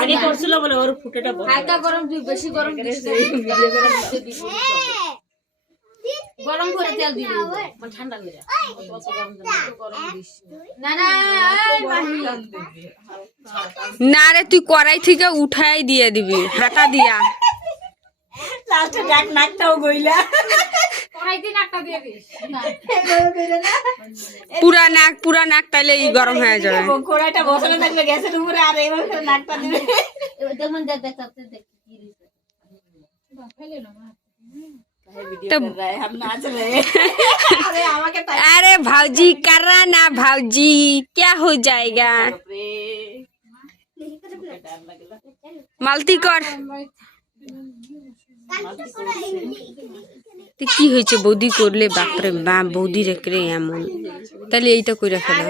আগে করছিল বলে ওর ফুটেটা হালকা গরম তুই বেশি গরম দিস না। গরম করে তেল দিবি। মানে ঠান্ডা করে না না না রে তুই কড়াই থেকে উঠাই দিয়ে দিবি। হাতা দিয়া। লাস্টে ডাক নাকটাও গইলা। কড়াইতে নাকটা দিয়ে দিস না। পুরা নাক পুরা নাক তাইলে ই গরম হয়ে যাবে কোড়াটা বসানো থাকবে গ্যাসের উপরে আর এইভাবে করে নাকটা দিবে এবার দেখুন দেখ দেখ দেখ, দেখ কি দিছে। तो हम नाच रहे अरे আমাকে তাই अरे भाऊजी करा ना भाऊजी क्या हो जाएगा মালতি কর তো কি হয়েছে? বৌদি করলে বাপরে বা বৌদি রেখে এমন? তাহলে এইটা করে ফেলো।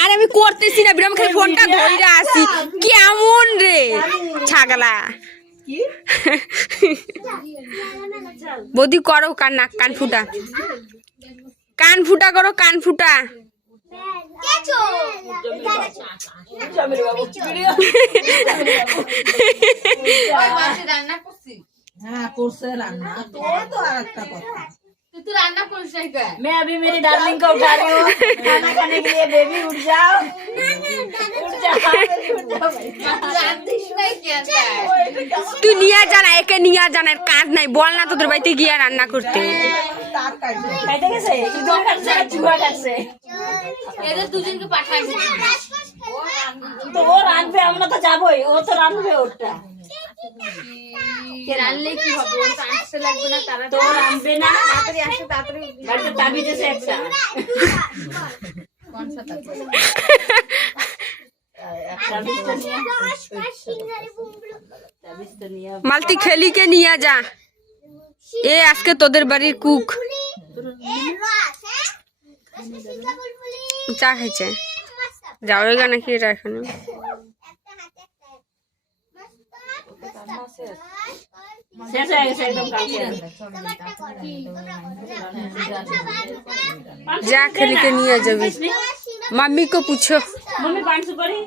আর আমি করতেছি না বিরাম খালি ফোনটা ধরে আসি। কেমন রে? ছাগলা। বৌদি করো কান নাক কান ফুটা। কান ফুটা করো কান ফুটা। রান্না করছিস? হ্যাঁ করছে রান্না তো তো আর একটা কথা তুই তো রান্না করিস নাই কে? मैं अभी मेरी डार्लिंग को उठा रही हूँ खाना खाने के लिए बेबी उठ जाओ उठ जाओ उठ जाओ भाई। তুই রাঁধছিস নাই কে তাই? তুই নিয়ে জানা একে নিয়ে জানা এর কাজ নাই বল না তোদের বাড়িতে গিয়ে রান্না করতে তার কাজ খাইতে গেছে ইঁদুর কাটছে আর চুহা কাটছে এদের দুজনকে পাঠাই দিবি। তো ও রাঁধবে আমরা তো যাবোই ও তো রাঁধবে ওরটা কে রাঁধলে কি হবে? ওর তো লাগবে না, তারা তো ও না। তাড়াতাড়ি আসে, তাড়াতাড়ি বাড়িতে তাবিজ আছে একটা। কোন সাথে? নিয়ে মালতি খেলিকে নিয়ে যা। এ আজকে তোদের বাড়ির কুক। চা খাইছে। যাওয়ার গা নাকি এটা এখানে শেষ হয়ে গেছে একদম কালকে যা খেলিকে নিয়ে যাবি मम्मी को पूछो मम्मी पान सुपारी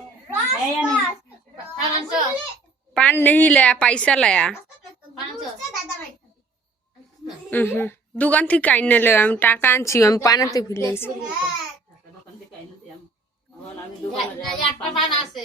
है या नहीं আর আনছ? पान नहीं लाया पैसा लाया আনছ? উহুম। দোকান থেকে আইনে লে আমি টাকা আনছি আমি পানাতে ভিলেছি না, একটা পান আছে।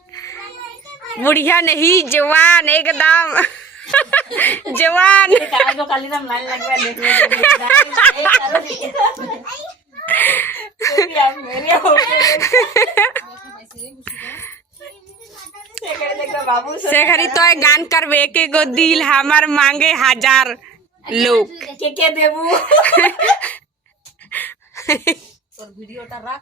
बुढ़िया नहीं जवान एकदम। जवान। शेखरी तो गान कर वे के गो दिल हमार मांगे हज़ार लोग। के के देबू? और वीडियो रख।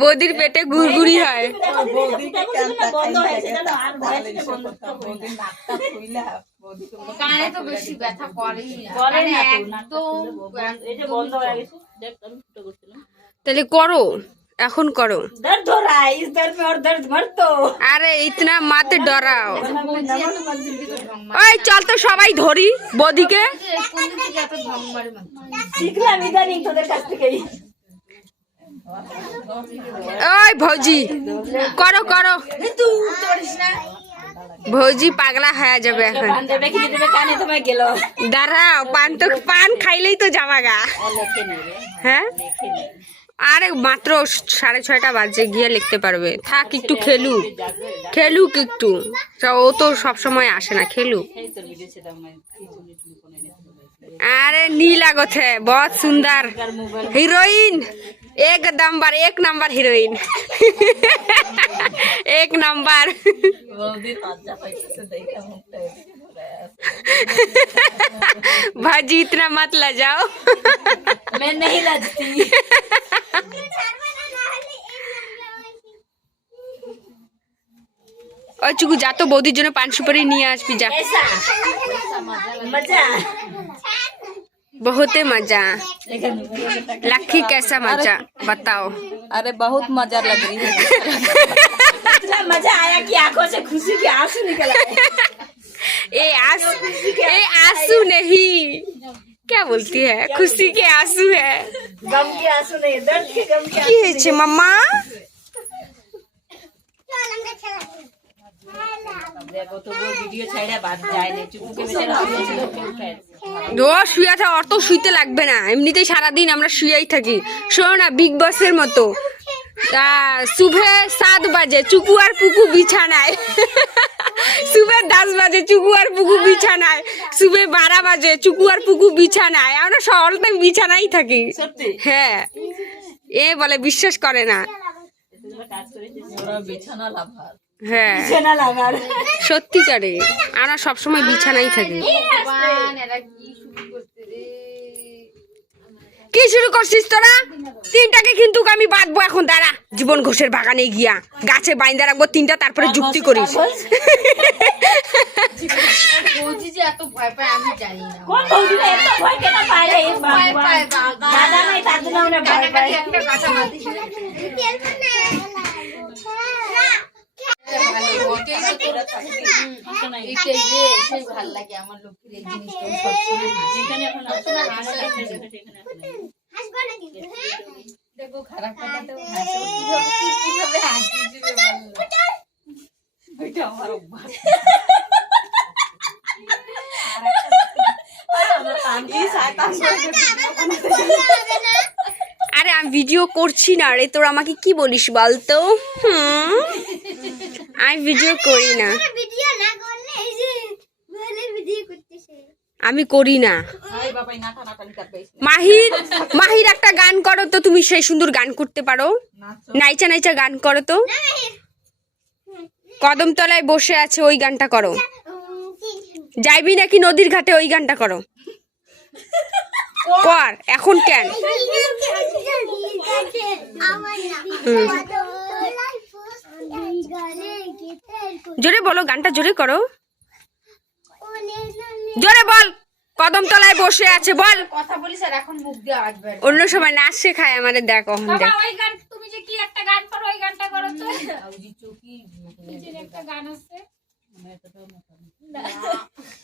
বৌদির পেটে গুড়গুড়ি হয়। তাহলে করো এখন করো। আরে ইতনা মাতে ডরাও। ওই চল তো সবাই ধরি বদিকে। শিখলাম ইদানিং তোদের কাছ ওই ভৌজি, করো করো? ভৌজি পাগলা হয়ে যাবে এখন। দাঁড়াও, পান তো, পান খাইলেই তো যাওয়া গা। হ্যাঁ? আরে মাত্র সাড়ে ছয়টা বাজে, গিয়ে লিখতে পারবে। থাক, একটু খেলুক। খেলুক একটু। ও তো সব সময় আসে না, খেলুক। আরে তোর ভিডিও সেটা সুন্দর। খিচুড়ি एक नंबर एक नंबर हीरोइन। एक नंबर। भाजी इतना मत ल जाओ मैं नहीं लजती। और चुकू जा तो बहुत ही जो पाँच सौ पर ही नहीं आज भी जा। मज़ा। बहुत मज़ा। लखी कैसा मज़ा बताओ। अरे बहुत मज़ा लग रही है। इतना मज़ा आया कि आँखों से खुशी के आँसू निकल ए आँसू ए आँसू नहीं। क्या बोलती है? खुशी के आँसू है। गम के आँसू नहीं दर्द के गम के आँसू मम्मा। শুয়ে অত শুইতে লাগবে না। এমনিতেই সারাদিন আমরা শুয়েই থাকি। শোনো না বিগ বসের মতো। তা সুবে সাত বাজে চুকু আর পুকু বিছানায়। সুবে দশ বাজে চুকু আর পুকু বিছানায়। সুবে বারো বাজে চুকু আর পুকু বিছানায়। আমরা টাইম বিছানায় থাকি। হ্যাঁ। এ বলে বিশ্বাস করে না। বিছানা লাভার। হ্যাঁ। চেনা লাগার সত্যিকারে আমরা সবসময় বিছানায় থাকি। কি শুরু করতে রে? কি করছিস তোরা? তিনটাকে কিন্তু আমি বাঁধবো এখন দাঁড়া। জীবন ঘোষের বাগানে গিয়া গাছে বাইন্দা রাখব তিনটা তারপরে যুক্তি করিস। বৌদি যে এত ভয় পায় ভালো লাগে আমার লোকের এই জিনিসটা দেখো খারাপ কথাটাও হাসে কীভাবে কীভাবে হাসিয়েছিল বলো। আমার অভ্যাস। আরে আমি ভিডিও করছি না রে তোরা আমাকে কি বলিস বলতো? হুম? আমি ভিডিও করি না। ভিডিও না করলে এই যে ভালো ভিডিও করতেছে। আমি করি না। মাহির মাহির একটা গান করো তো তুমি সেই সুন্দর গান করতে পারো। নাইচা নাইচা গান করো তো। কদমতলায় বসে আছে ওই গানটা করো। যাইবি নাকি নদীর ঘাটে ওই গানটা করো। কর এখন কেন আমার জোরে বলো গানটা জোরে করো। জোরে বল কদমতলায় বসে আছে বল। কথা বলিস আর এখন মুখ দিয়ে আসবে অন্য সময় নাচ শেখায় আমাদের দেখ দেখ। ওই গান তুমি যে কি একটা গান করো ওই গানটা করো তো। একটা গান আছে।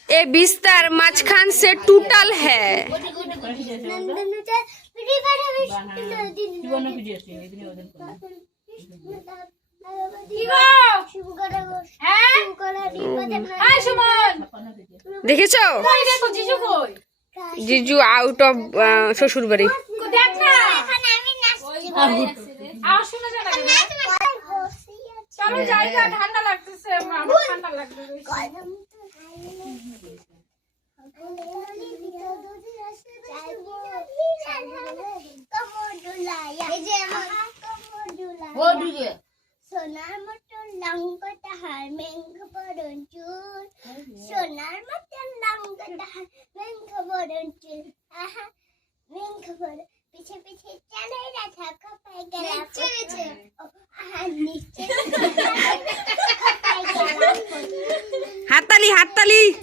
এ বিস্তার মাঝখান সে টুটাল হ্যাঁ দেখেছ? জিজু কই জিজু আউট অফ শ্বশুর বাড়ি দেখ না। আমি নাচছি আওয়াজ শুনে যা লাগে চলো যাই গা ঠান্ডা লাগতেছে আমার ঠান্ডা লাগতেছে সোনার মতন লঙ্কটা হার মেঘ বরণ চুল সোনার মতন লঙ্কটা হার মেঘ বরণ চুল